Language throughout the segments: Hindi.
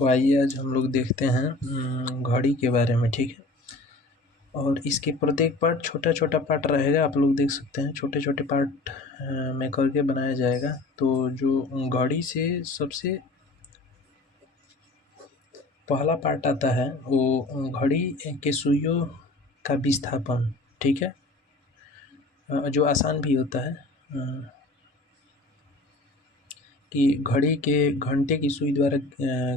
तो आइए आज हम लोग देखते हैं घड़ी के बारे में, ठीक है। और इसके प्रत्येक पार्ट छोटा छोटा पार्ट रहेगा, आप लोग देख सकते हैं छोटे छोटे पार्ट में करके बनाया जाएगा। तो जो घड़ी से सबसे पहला पार्ट आता है वो घड़ी के सुइयों का विस्थापन, ठीक है, जो आसान भी होता है कि घड़ी के घंटे की सुई द्वारा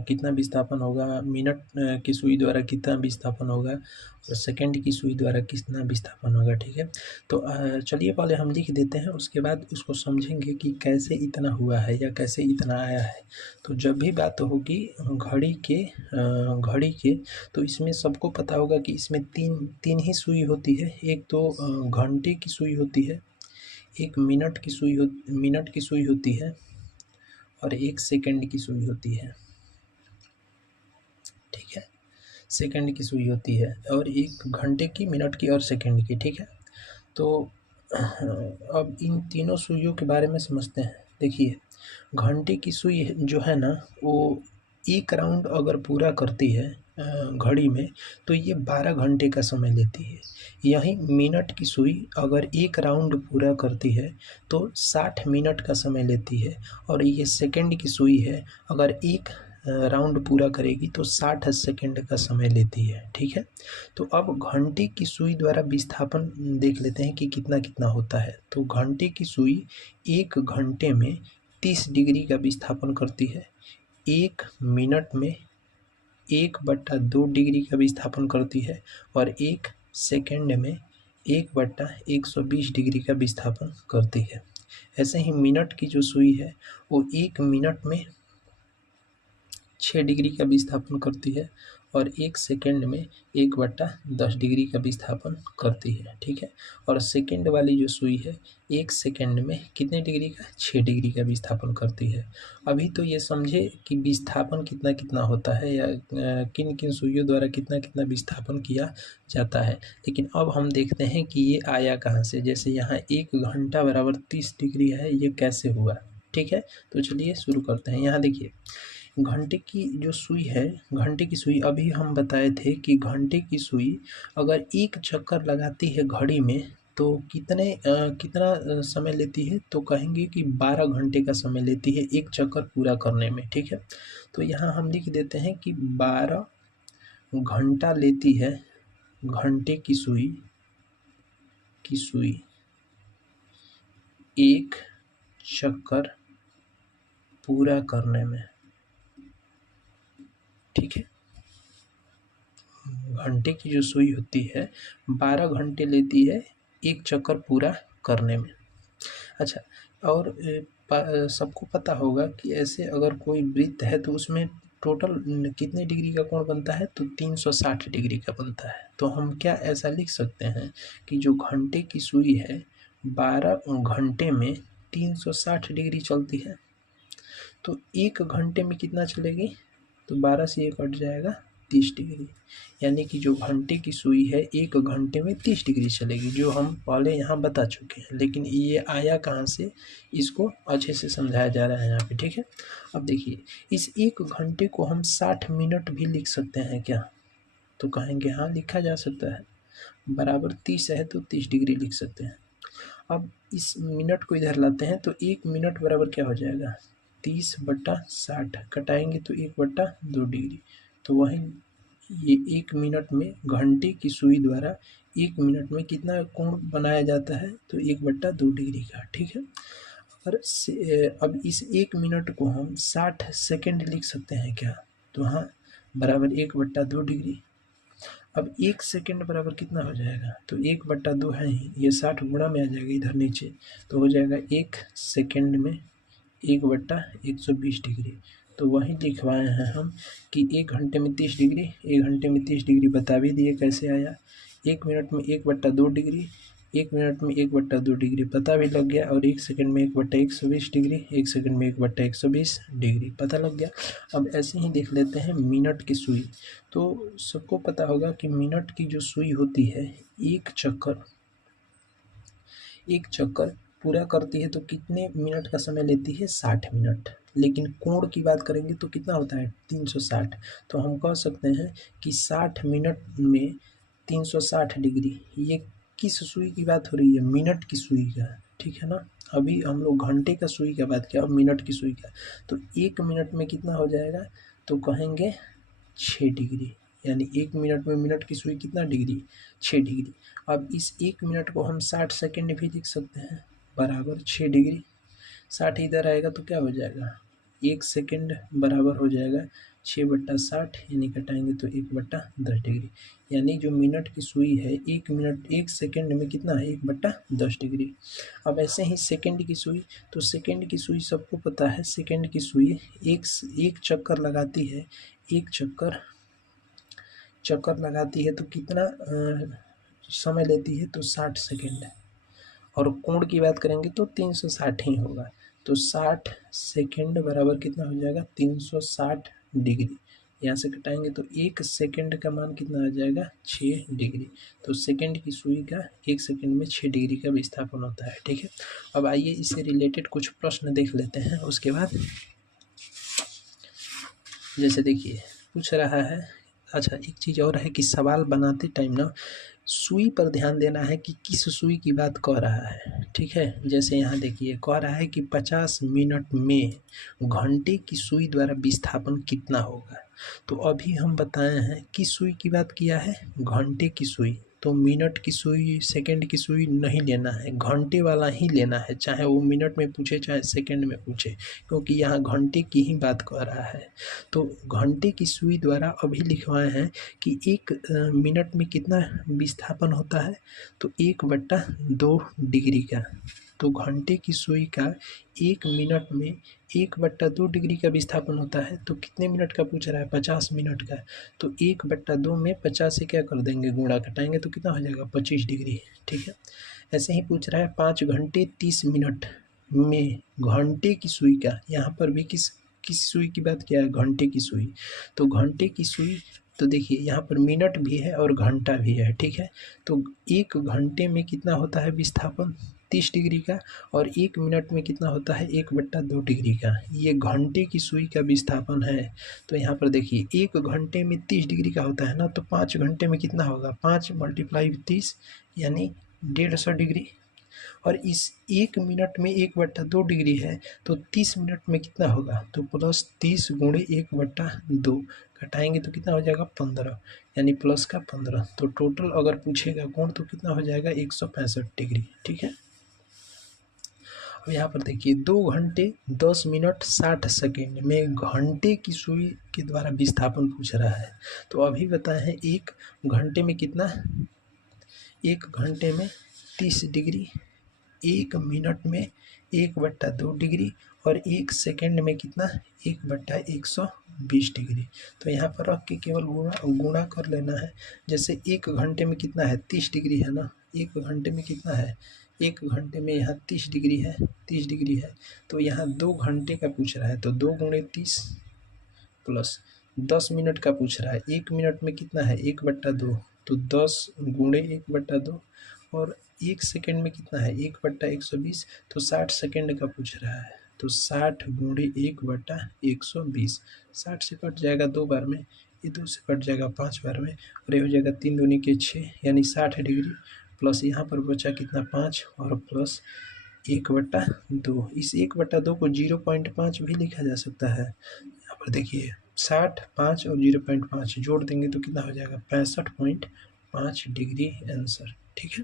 कितना विस्थापन होगा, मिनट की सुई द्वारा कितना विस्थापन होगा और सेकंड की सुई द्वारा कितना विस्थापन होगा, ठीक है। तो चलिए पहले हम लिख देते हैं, उसके बाद उसको समझेंगे कि कैसे इतना हुआ है या कैसे इतना आया है। तो जब भी बात होगी घड़ी के तो इसमें सबको पता होगा कि इसमें तीन ही सुई होती है। एक तो घंटे की सुई होती है, एक मिनट की सुई होती है और एक सेकंड की सुई होती है, ठीक है। सेकंड की सुई होती है और एक घंटे की, मिनट की और सेकंड की, ठीक है। तो अब इन तीनों सुइयों के बारे में समझते हैं। देखिए, घंटे की सुई जो है ना, वो एक राउंड अगर पूरा करती है घड़ी में तो ये 12 घंटे का समय लेती है। यहीं मिनट की सुई अगर एक राउंड पूरा करती है तो 60 मिनट का समय लेती है। और ये सेकंड की सुई है, अगर एक राउंड पूरा करेगी तो 60 सेकंड का समय लेती है, ठीक है। तो अब घंटे की सुई द्वारा विस्थापन देख लेते हैं कि कितना कितना होता है। तो घंटे की सुई एक घंटे में 30 डिग्री का विस्थापन करती है, एक मिनट में 1/2 डिग्री का विस्थापन करती है और एक सेकंड में 1/120 डिग्री का विस्थापन करती है। ऐसे ही मिनट की जो सुई है वो एक मिनट में 6 डिग्री का विस्थापन करती है और एक सेकंड में 1/10 डिग्री का विस्थापन करती है, ठीक है। और सेकंड वाली जो सुई है एक सेकंड में कितने डिग्री का, 6 डिग्री का विस्थापन करती है। अभी तो ये समझे कि विस्थापन कितना कितना होता है या किन किन सुइयों द्वारा कितना कितना विस्थापन किया जाता है। लेकिन अब हम देखते हैं कि ये आया कहाँ से। जैसे यहाँ 1 घंटा बराबर 30 डिग्री है, ये कैसे हुआ, ठीक है। तो चलिए शुरू करते हैं। यहाँ देखिए, घंटे की जो सुई है, घंटे की सुई अभी हम बताए थे कि घंटे की सुई अगर एक चक्कर लगाती है घड़ी में तो कितना समय लेती है, तो कहेंगे कि 12 घंटे का समय लेती है एक चक्कर पूरा करने में, ठीक है। तो यहाँ हम लिख देते हैं कि 12 घंटा लेती है घंटे की सुई एक चक्कर पूरा करने में, ठीक है। घंटे की जो सुई होती है 12 घंटे लेती है एक चक्कर पूरा करने में। अच्छा, और सबको पता होगा कि ऐसे अगर कोई वृत्त है तो उसमें टोटल कितने डिग्री का कोण बनता है, तो 360 डिग्री का बनता है। तो हम क्या ऐसा लिख सकते हैं कि जो घंटे की सुई है 12 घंटे में 360 डिग्री चलती है। तो एक घंटे में कितना चलेगी, तो 12 से 1 कट जाएगा, 30 डिग्री। यानी कि जो घंटे की सुई है एक घंटे में 30 डिग्री चलेगी, जो हम पहले यहाँ बता चुके हैं। लेकिन ये आया कहाँ से, इसको अच्छे से समझाया जा रहा है यहाँ पे, ठीक है। अब देखिए, इस एक घंटे को हम 60 मिनट भी लिख सकते हैं क्या, तो कहेंगे हाँ लिखा जा सकता है। बराबर 30 है तो 30 डिग्री लिख सकते हैं। अब इस मिनट को इधर लाते हैं तो एक मिनट बराबर क्या हो जाएगा, 30/60, कटाएंगे तो 1/2 डिग्री। तो वहीं ये एक मिनट में घंटे की सुई द्वारा एक मिनट में कितना कोण बनाया जाता है, तो 1/2 डिग्री का, ठीक है। और अब इस एक मिनट को हम 60 सेकंड लिख सकते हैं क्या, तो हाँ, बराबर 1/2 डिग्री। अब एक सेकंड बराबर कितना हो जाएगा, तो 1/2 है ही, ये 60 गुणा में आ जाएगा इधर नीचे, तो हो जाएगा एक सेकंड में 1/120 डिग्री। तो वहीं लिखवाए हैं हम कि एक घंटे में 30 डिग्री, एक घंटे में 30 डिग्री बता भी दिए कैसे आया। एक मिनट में 1/2 डिग्री, एक मिनट में 1/2 डिग्री पता भी लग गया, और एक सेकंड में 1/120 डिग्री, एक सेकंड में 1/120 डिग्री पता लग गया। अब ऐसे ही देख लेते हैं मिनट की सुई। तो सबको पता होगा कि मिनट की जो सुई होती है एक चक्कर पूरा करती है तो कितने मिनट का समय लेती है, 60 मिनट। लेकिन कोण की बात करेंगे तो कितना होता है 360। तो हम कह सकते हैं कि 60 मिनट में 360 डिग्री। ये किस सुई की बात हो रही है? मिनट की सुई का, ठीक है ना। अभी हम लोग घंटे का सुई का बात किया, अब मिनट की सुई का। तो 1 मिनट में कितना हो जाएगा? तो कहेंगे 6 डिग्री, यानी 1 मिनट में मिनट की सुई कितना डिग्री? 6 डिग्री। अब इस 1 मिनट को हम 60 सेकेंड भी लिख सकते हैं, बराबर 6 डिग्री। 60 इधर आएगा तो क्या हो जाएगा? 1 सेकेंड बराबर हो जाएगा 6/60, यानी घटाएंगे तो 1/10 डिग्री। यानी जो मिनट की सुई है 1 मिनट 1 सेकेंड में कितना है? 1/10 डिग्री। अब ऐसे ही सेकेंड की सुई, तो सेकेंड की सुई सबको पता है, सेकेंड की सुई एक चक्कर लगाती है, एक चक्कर लगाती है तो कितना समय लेती है? तो 60 सेकेंड। और कोण की बात करेंगे तो 360 ही होगा। तो 60 सेकेंड बराबर कितना हो जाएगा? 360 डिग्री। यहाँ से घटाएंगे तो 1 सेकेंड का मान कितना आ जाएगा? 6 डिग्री। तो सेकेंड की सुई का 1 सेकेंड में 6 डिग्री का विस्थापन होता है, ठीक है। अब आइए इससे रिलेटेड कुछ प्रश्न देख लेते हैं। उसके बाद जैसे देखिए पूछ रहा है, अच्छा एक चीज़ और है कि सवाल बनाते टाइम ना सुई पर ध्यान देना है कि किस सुई की बात कह रहा है, ठीक है। जैसे यहाँ देखिए कह रहा है कि 50 मिनट में घंटे की सुई द्वारा विस्थापन कितना होगा। तो अभी हम बताए हैं किस सुई की बात किया है? घंटे की सुई। तो मिनट की सुई सेकंड की सुई नहीं लेना है, घंटे वाला ही लेना है, चाहे वो मिनट में पूछे चाहे सेकंड में पूछे, क्योंकि यहाँ घंटे की ही बात कर रहा है। तो घंटे की सुई द्वारा अभी लिखवाए हैं कि 1 मिनट में कितना विस्थापन होता है? तो 1/2 डिग्री का। तो घंटे की सुई का 1 मिनट में 1/2 डिग्री का विस्थापन होता है। तो कितने मिनट का पूछ रहा है? 50 मिनट का। तो 1/2 में 50 से क्या कर देंगे? गुणा, घटाएंगे तो कितना हो जाएगा? 25 डिग्री, ठीक है। ऐसे ही पूछ रहा है 5 घंटे 30 मिनट में घंटे की सुई का, यहाँ पर भी किस सुई की बात किया है? घंटे की सुई। तो घंटे की सुई, तो देखिए यहाँ पर मिनट भी है और घंटा भी है, ठीक है। तो 1 घंटे में कितना होता है विस्थापन? 30 डिग्री का। और 1 मिनट में कितना होता है? 1/2 डिग्री का। ये घंटे की सुई का विस्थापन है। तो यहाँ पर देखिए 1 घंटे में 30 डिग्री का होता है ना, तो 5 घंटे में कितना होगा? 5 × 30 यानी 150 डिग्री। और इस 1 मिनट में 1/2 डिग्री है, तो 30 मिनट में कितना होगा? तो प्लस 30 × 1/2, घटाएंगे तो कितना हो जाएगा? 15, यानी प्लस का 15। तो टोटल अगर पूछेगा कोण तो कितना हो जाएगा? 165 डिग्री, ठीक है। अब यहाँ पर देखिए 2 घंटे 10 मिनट 60 सेकेंड में घंटे की सुई के द्वारा विस्थापन पूछ रहा है। तो अभी बताए हैं 1 घंटे में कितना? 1 घंटे में 30 डिग्री, 1 मिनट में 1/2 डिग्री, और 1 सेकेंड में कितना? 1/120 डिग्री। तो यहाँ पर रख के केवल गुणा कर लेना है। जैसे 1 घंटे में कितना है? 30 डिग्री है ना। 1 घंटे में कितना है? 1 घंटे में यहाँ 30 डिग्री है, 30 डिग्री है। तो यहाँ 2 घंटे का पूछ रहा है, तो 2 × 30 प्लस 10 मिनट का पूछ रहा है। 1 मिनट में कितना है? 1/2, तो 10 × 1/2। और 1 सेकेंड में कितना है? 1/120, तो 60 सेकेंड का पूछ रहा है। तो 60 × 1/120, 60 से कट जाएगा 2 बार में, ये 2 से कट जाएगा 5 बार में, और ये हो जाएगा 3 दूनी के 6, यानी 60 डिग्री। प्लस यहाँ पर बचा कितना? 5, और प्लस 1/2। इस 1/2 को 0.5 भी लिखा जा सकता है। यहाँ पर देखिए 60, 5 और 0.5 जोड़ देंगे तो कितना हो जाएगा? 65.5 डिग्री आंसर, ठीक है।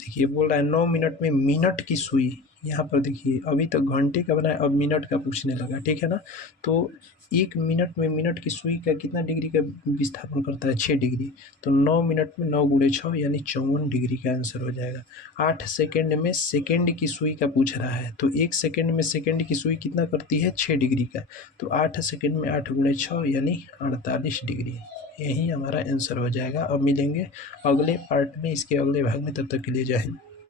देखिए बोल रहा है 9 मिनट में मिनट की सुई। यहाँ पर देखिए अभी तक घंटे का बनाया, अब मिनट का पूछने लगा, ठीक है ना। तो 1 मिनट में मिनट की सुई का कितना डिग्री का विस्थापन करता है? 6 डिग्री। तो 9 मिनट में 9 × 6 यानी 54 डिग्री का आंसर हो जाएगा। 8 सेकेंड में सेकेंड की सुई का पूछ रहा है, तो 1 सेकेंड में सेकेंड की सुई कितना करती है? 6 डिग्री का। तो 8 सेकेंड में 8 × 6 यानी 48 डिग्री। यही हमारा आंसर हो जाएगा। अब मिलेंगे अगले पार्ट में, इसके अगले भाग में, तब तक के लिए जय हिंद।